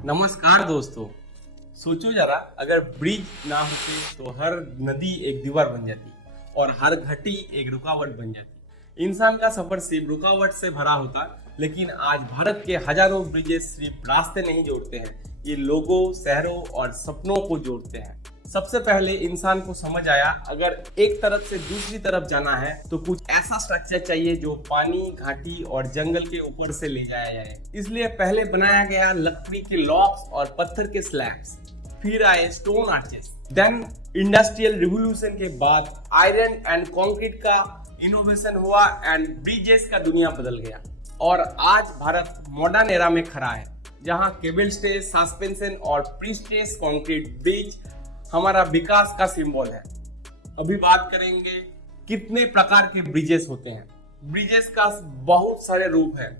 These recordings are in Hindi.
नमस्कार दोस्तों। सोचो जरा, अगर ब्रिज ना होते तो हर नदी एक दीवार बन जाती और हर घाटी एक रुकावट बन जाती। इंसान का सफर सिर्फ रुकावट से भरा होता, लेकिन आज भारत के हजारों ब्रिजेस सिर्फ रास्ते नहीं जोड़ते हैं, ये लोगों, शहरों और सपनों को जोड़ते हैं। सबसे पहले इंसान को समझ आया, अगर एक तरफ से दूसरी तरफ जाना है तो कुछ ऐसा स्ट्रक्चर चाहिए जो पानी, घाटी और जंगल के ऊपर से ले जाया जाए। इसलिए पहले बनाया गया लकड़ी के लॉक्स और पत्थर के स्लैब्स, फिर आए stone arches. Then industrial revolution के बाद आयरन एंड कंक्रीट का इनोवेशन हुआ एंड ब्रिजेस का दुनिया बदल गया। और आज भारत मॉडर्न एरा में खड़ा है, जहां केबल स्टेज, सस्पेंशन और प्री स्ट्रेस कंक्रीट ब्रिज हमारा विकास का सिंबल है। अभी बात करेंगे कितने प्रकार के ब्रिजेस होते हैं। ब्रिजेस का बहुत सारे रूप हैं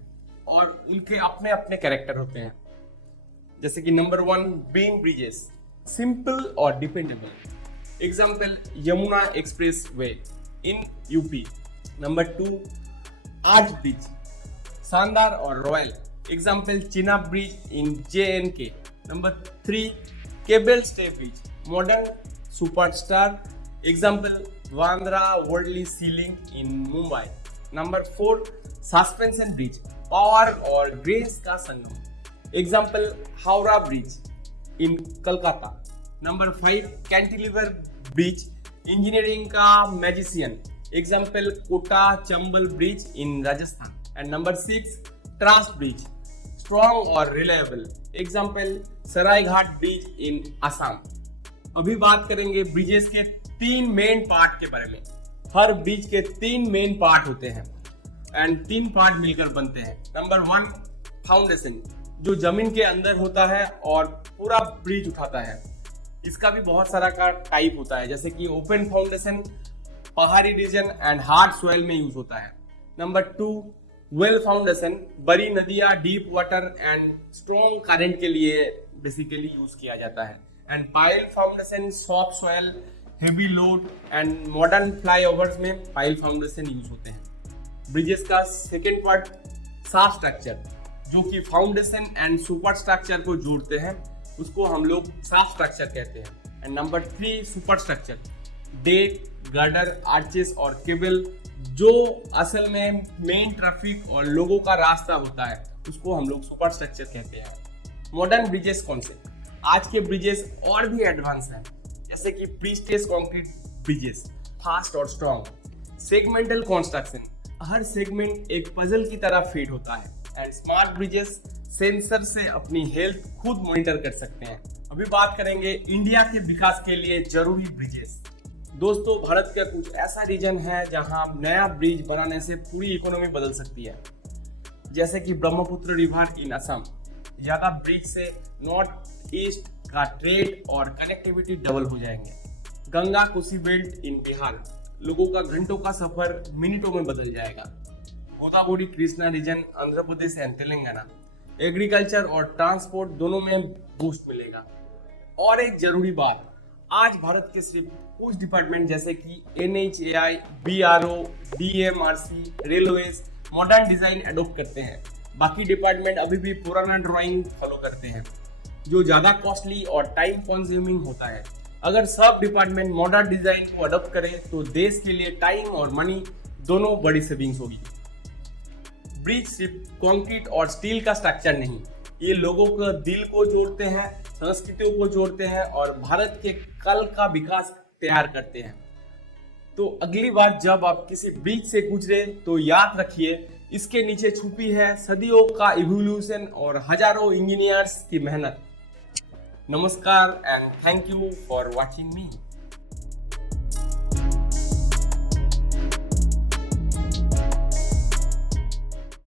और उनके अपने अपने कैरेक्टर होते हैं। जैसे कि नंबर 1, बीम ब्रिजेस, सिंपल और dependable. Example Yamuna expressway in UP. Number 2, arch bridge, शानदार और royal. Example Chenab bridge in JNK। Number 3, cable stay bridge, modern superstar. Example Bandra Worli sea link in Mumbai. Number 4, suspension bridge, power और ग्रेस का संगम। Example Howrah bridge in Calcutta. Number 5, cantilever bridge, engineering का magician. Example Kota Chambal bridge in Rajasthan. And number 6, trans bridge, strong और रिलायबल। एग्जाम्पल सरायघाट ब्रिज इन असम। अभी बात करेंगे ब्रिजेस के 3 मेन पार्ट के बारे में। हर ब्रिज के 3 मेन पार्ट होते हैं एंड 3 पार्ट मिलकर बनते हैं। नंबर 1, फाउंडेशन, जो जमीन के अंदर होता है और पूरा ब्रिज उठाता है। इसका भी बहुत सारा का टाइप होता है, जैसे कि ओपन फाउंडेशन पहाड़ी रीजन एंड हार्ड सॉइल में यूज होता है। नंबर 2, वेल फाउंडेशन, बड़ी नदियां, deep water and strong current के लिए बेसिकली यूज किया जाता है। And pile foundation, soft soil, heavy load and modern flyovers में पाइल फाउंडेशन यूज होते हैं। ब्रिजेस का सेकेंड पार्ट, साफ स्ट्रक्चर, जो कि फाउंडेशन एंड सुपर स्ट्रक्चर को जोड़ते हैं, उसको हम लोग साफ स्ट्रक्चर कहते हैं। And number 3, super structure, deck, girder, arches और केबल, जो असल में मेन ट्रैफिक और लोगों का रास्ता होता है, उसको हम लोग सुपर स्ट्रक्चर कहते हैं। मॉडर्न ब्रिजेस कौन से? आज के ब्रिजेस और भी एडवांस हैं, जैसे कि pre stress concrete bridges, fast और स्ट्रॉन्ग। सेगमेंटल कंस्ट्रक्शन, हर सेगमेंट एक पजल की तरह फिट होता है। एंड स्मार्ट ब्रिजेस, सेंसर से अपनी हेल्थ खुद मॉनिटर कर सकते हैं। अभी बात करेंगे इंडिया के विकास के लिए जरूरी ब्रिजेस। दोस्तों, भारत का कुछ ऐसा रीजन है जहां नया ब्रिज बनाने से पूरी इकोनॉमी बदल सकती है, जैसे कि ब्रह्मपुत्र रिवर इन असम। ज्यादा ब्रिज से नॉर्थ ईस्ट का ट्रेड और कनेक्टिविटी डबल हो जाएंगे। गंगा कोसी बेल्ट इन बिहार, लोगों का घंटों का सफर मिनटों में बदल जाएगा। Godavari Krishna region, Andhra Pradesh and Telangana, agriculture और ट्रांसपोर्ट दोनों में बूस्ट मिलेगा। और एक जरूरी बात, आज भारत के सिर्फ कुछ डिपार्टमेंट जैसे कि NHAI, BRO, DMRC, railways modern design adopt करते हैं। बाकी डिपार्टमेंट अभी भी पुराना ड्राइंग फॉलो करते हैं, जो ज्यादा कॉस्टली और टाइम कंज्यूमिंग होता है। अगर सब डिपार्टमेंट मॉडर्न डिजाइन को अडॉप्ट करें तो देश के लिए टाइम और मनी दोनों बड़ी सेविंग्स होगी। ब्रिज सिर्फ कंक्रीट और स्टील का स्ट्रक्चर नहीं, ये लोगों के दिल को जोड़ते हैं, संस्कृतियों को जोड़ते हैं और भारत के कल का विकास तैयार करते हैं। तो अगली बार जब आप किसी ब्रिज से गुजरे तो याद रखिए, इसके नीचे छुपी है सदियों का इवोल्यूशन और हजारों इंजीनियर्स की मेहनत। नमस्कार and thank you for watching me.